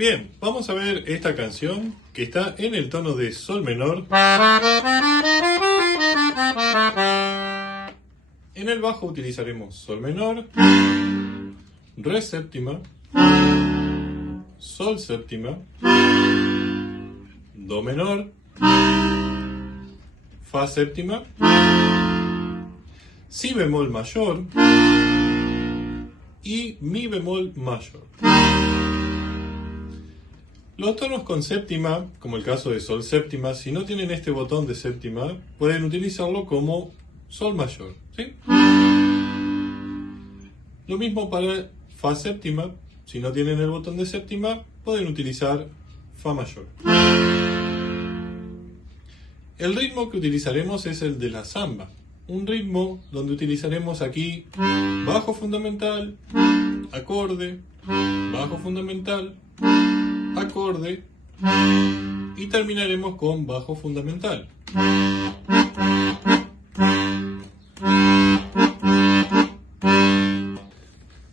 Bien, vamos a ver esta canción que está en el tono de sol menor. En el bajo utilizaremos sol menor, re séptima, sol séptima, do menor, fa séptima, si bemol mayor y mi bemol mayor. Los tonos con séptima, como el caso de sol séptima, si no tienen este botón de séptima, pueden utilizarlo como sol mayor, ¿sí? Lo mismo para fa séptima, si no tienen el botón de séptima, pueden utilizar fa mayor. El ritmo que utilizaremos es el de la samba, un ritmo donde utilizaremos aquí bajo fundamental, acorde, bajo fundamental, acorde y terminaremos con bajo fundamental.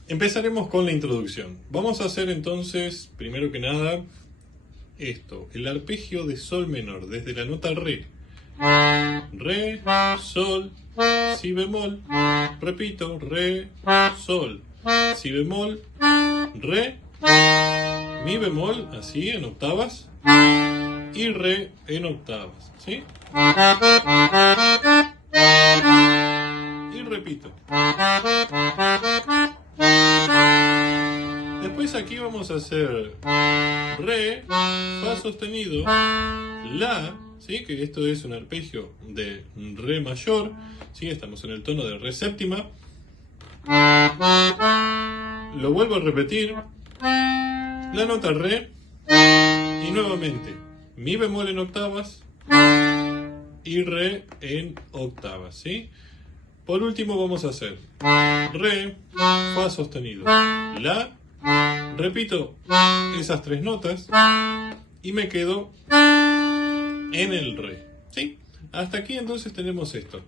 Empezaremos con la introducción. Vamos a hacer entonces, primero que nada, esto, el arpegio de sol menor, desde la nota re. Re, sol, si bemol, repito, re, sol, si bemol, re, mi bemol, así en octavas, y re en octavas, ¿sí? Y repito. Después aquí vamos a hacer re, fa sostenido, la, ¿sí? Que esto es un arpegio de re mayor, ¿sí? Estamos en el tono de re séptima. Lo vuelvo a repetir. La nota re y nuevamente mi bemol en octavas y re en octavas, ¿sí? Por último vamos a hacer re, fa sostenido, la, repito esas tres notas y me quedo en el re, ¿sí? Hasta aquí entonces tenemos esto.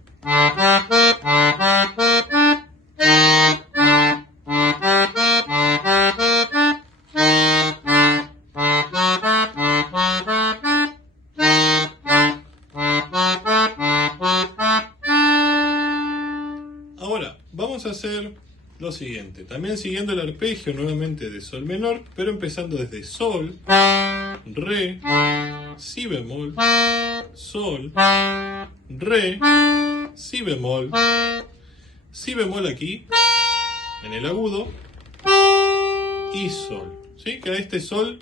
Ahora, vamos a hacer lo siguiente, también siguiendo el arpegio nuevamente de sol menor, pero empezando desde sol, re, si bemol, sol, re, si bemol aquí, en el agudo, y sol, ¿sí? Que a este sol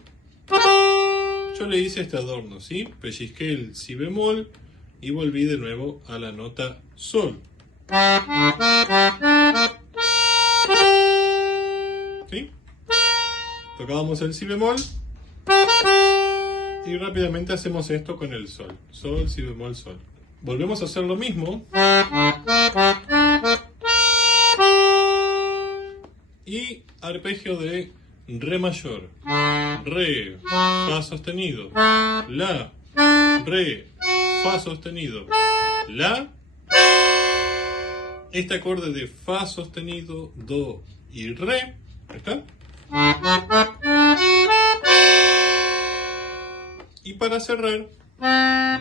yo le hice este adorno, ¿sí? Pellizqué el si bemol y volví de nuevo a la nota sol. ¿sí? Tocábamos el si bemol y rápidamente hacemos esto con el sol. Sol, si bemol, sol. Volvemos a hacer lo mismo. Y arpegio de re mayor. Re, fa sostenido. La, re, fa sostenido. La. Este acorde de fa sostenido, do y re. ¿Está? Y para cerrar,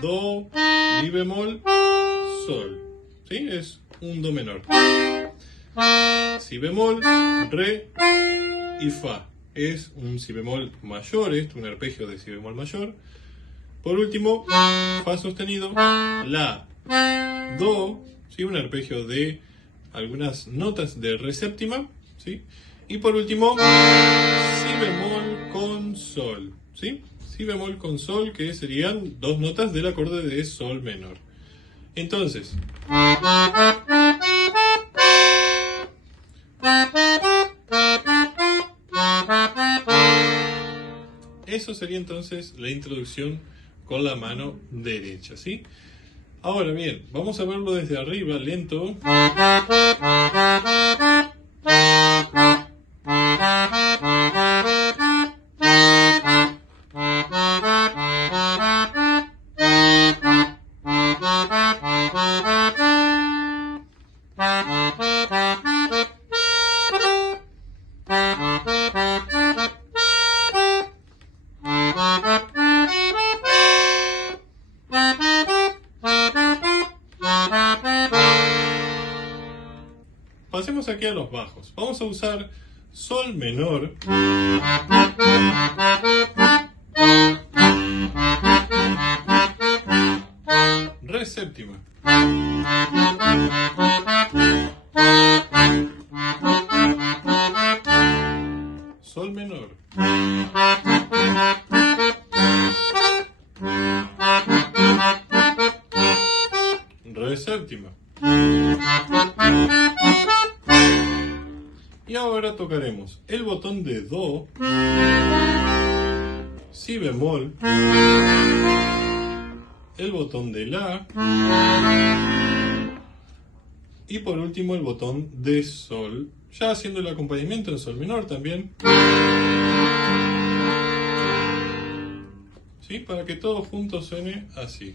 do, mi bemol, sol. ¿Sí? Es un do menor. Si bemol, re y fa. Es un si bemol mayor, un arpegio de si bemol mayor. Por último, fa sostenido, la, do, ¿sí? Un arpegio de algunas notas de re séptima, ¿sí? Y por último, si bemol con sol, ¿sí? Si bemol con sol, que serían dos notas del acorde de sol menor. Entonces, eso sería entonces la introducción con la mano derecha, ¿sí? Ahora bien, vamos a verlo desde arriba, lento. Pasemos aquí a los bajos. Vamos a usar sol menor, re séptima, sol menor, re séptima. Y ahora tocaremos el botón de do, si bemol, el botón de la y por último el botón de sol, ya haciendo el acompañamiento en sol menor también. ¿Sí? Para que todo junto suene así.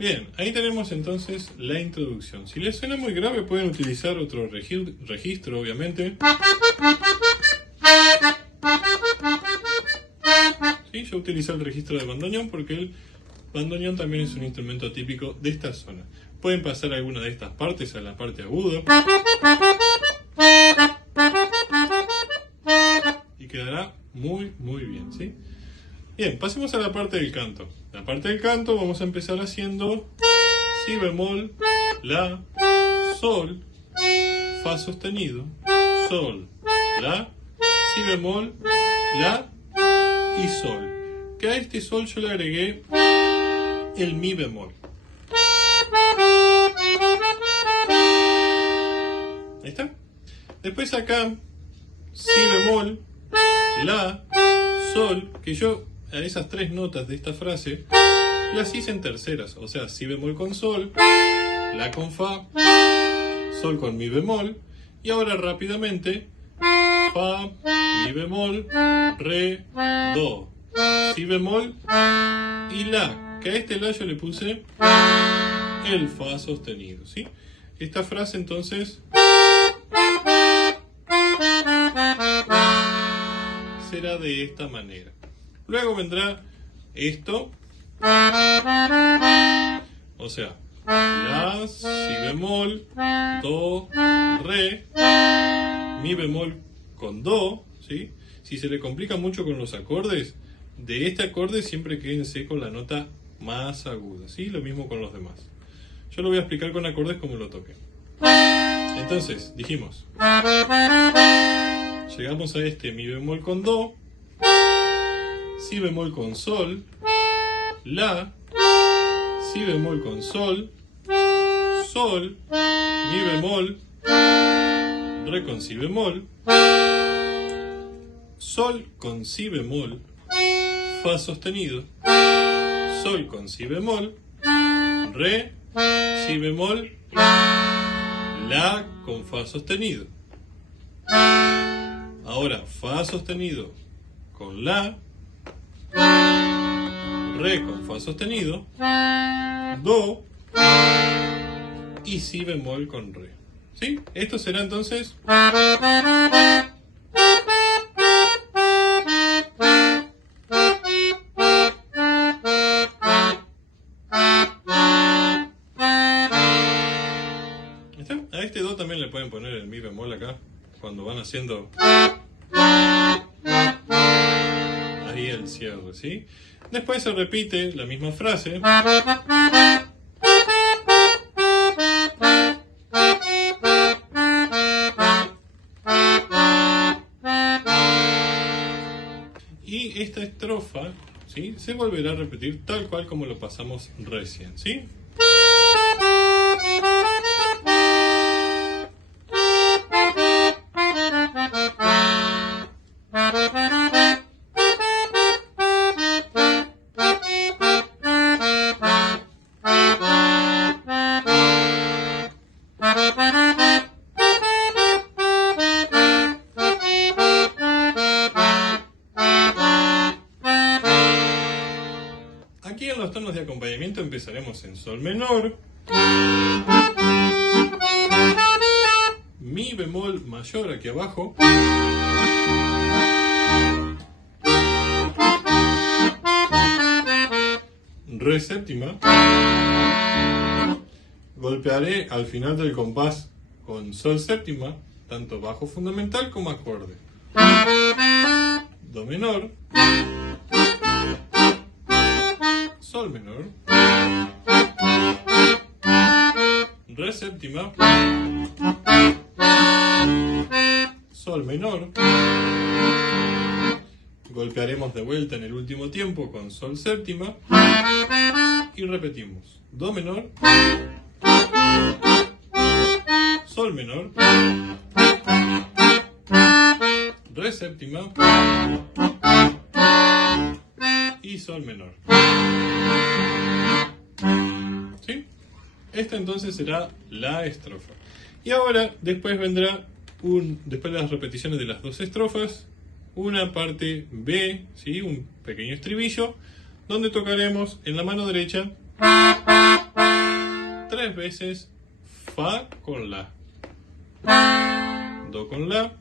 Bien, ahí tenemos entonces la introducción. Si les suena muy grave pueden utilizar otro registro, obviamente. Sí, yo utilicé el registro de bandoneón porque el bandoneón también es un instrumento típico de esta zona. Pueden pasar alguna de estas partes a la parte aguda. Y quedará muy bien, ¿sí? Bien, pasemos a la parte del canto. La parte del canto vamos a empezar haciendo si bemol, la, sol, fa sostenido, sol, la, si bemol, la y sol. Que a este sol yo le agregué el mi bemol. Ahí está. Después acá, si bemol, la, sol, que yo a esas tres notas de esta frase las hice en terceras, o sea, si bemol con sol, la con fa, sol con mi bemol, y ahora rápidamente fa, mi bemol, re, do, si bemol y la, que a este la yo le puse el fa sostenido, ¿sí? Esta frase entonces será de esta manera. Luego vendrá esto, o sea, la, si bemol, do, re, mi bemol con do, ¿sí? Si se le complica mucho con los acordes, de este acorde siempre quédense con la nota más aguda, ¿sí? Lo mismo con los demás. Yo lo voy a explicar con acordes como lo toqué. Entonces, dijimos, llegamos a este mi bemol con do, si bemol con sol, la, si bemol con sol, sol, mi bemol, re con si bemol, sol con si bemol, fa sostenido, sol con si bemol, re, si bemol, la con fa sostenido. Ahora fa sostenido con la, re con fa sostenido, do y si bemol con re. ¿Sí? Esto será entonces a este do también le pueden poner el mi bemol acá cuando van haciendo ahí el cierre, ¿sí? Después se repite la misma frase y esta estrofa, ¿sí? Se volverá a repetir tal cual como lo pasamos recién, ¿sí? Aquí en los tonos de acompañamiento empezaremos en sol menor, mi bemol mayor aquí abajo, re séptima, golpearé al final del compás con sol séptima, tanto bajo fundamental como acorde, do menor, sol menor, re séptima, sol menor, golpearemos de vuelta en el último tiempo con sol séptima y repetimos do menor, sol menor, re séptima y sol menor. ¿Sí? Esta entonces será la estrofa. Y ahora, después vendrá después de las repeticiones de las dos estrofas, una parte B, ¿sí? Un pequeño estribillo, donde tocaremos en la mano derecha 3 veces fa con la, do con la,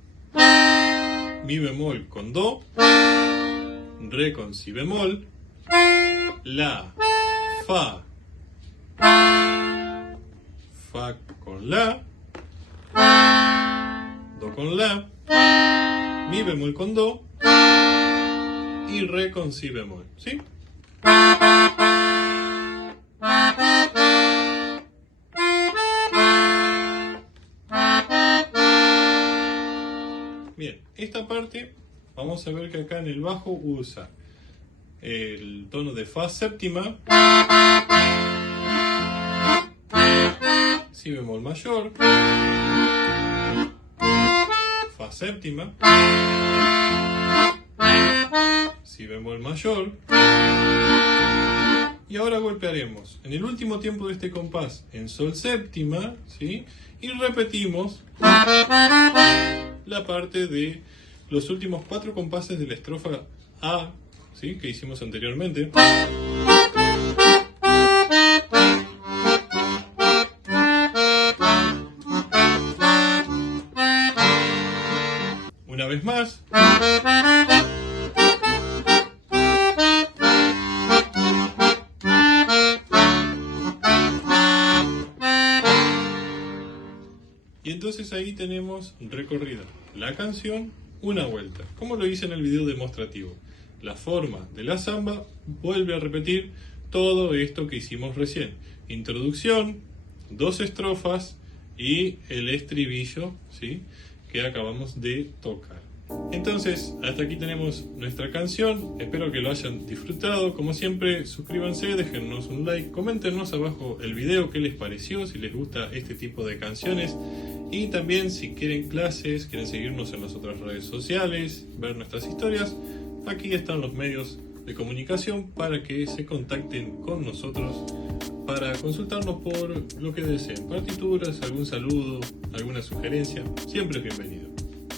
mi bemol con do, re con si bemol, la, fa, fa con la, do con la, mi bemol con do y re con si bemol, ¿sí? Bien, esta parte vamos a ver que acá en el bajo usa el tono de fa séptima, si bemol mayor, fa séptima, si bemol mayor, y ahora golpearemos en el último tiempo de este compás en sol séptima, ¿sí? Y repetimos la parte de los últimos 4 compases de la estrofa A, ¿sí? Que hicimos anteriormente. Una vez más. Y entonces ahí tenemos recorrida la canción una vuelta, como lo hice en el video demostrativo. La forma de la samba vuelve a repetir todo esto que hicimos recién. Introducción, 2 estrofas y el estribillo, ¿sí?, que acabamos de tocar. Entonces, hasta aquí tenemos nuestra canción. Espero que lo hayan disfrutado. Como siempre, suscríbanse, déjennos un like, coméntenos abajo el video qué les pareció, si les gusta este tipo de canciones. Y también si quieren clases, quieren seguirnos en las otras redes sociales, ver nuestras historias, aquí están los medios de comunicación para que se contacten con nosotros para consultarnos por lo que deseen. Partituras, algún saludo, alguna sugerencia, siempre es bienvenido.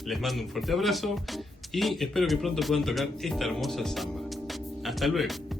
Les mando un fuerte abrazo y espero que pronto puedan tocar esta hermosa samba. Hasta luego.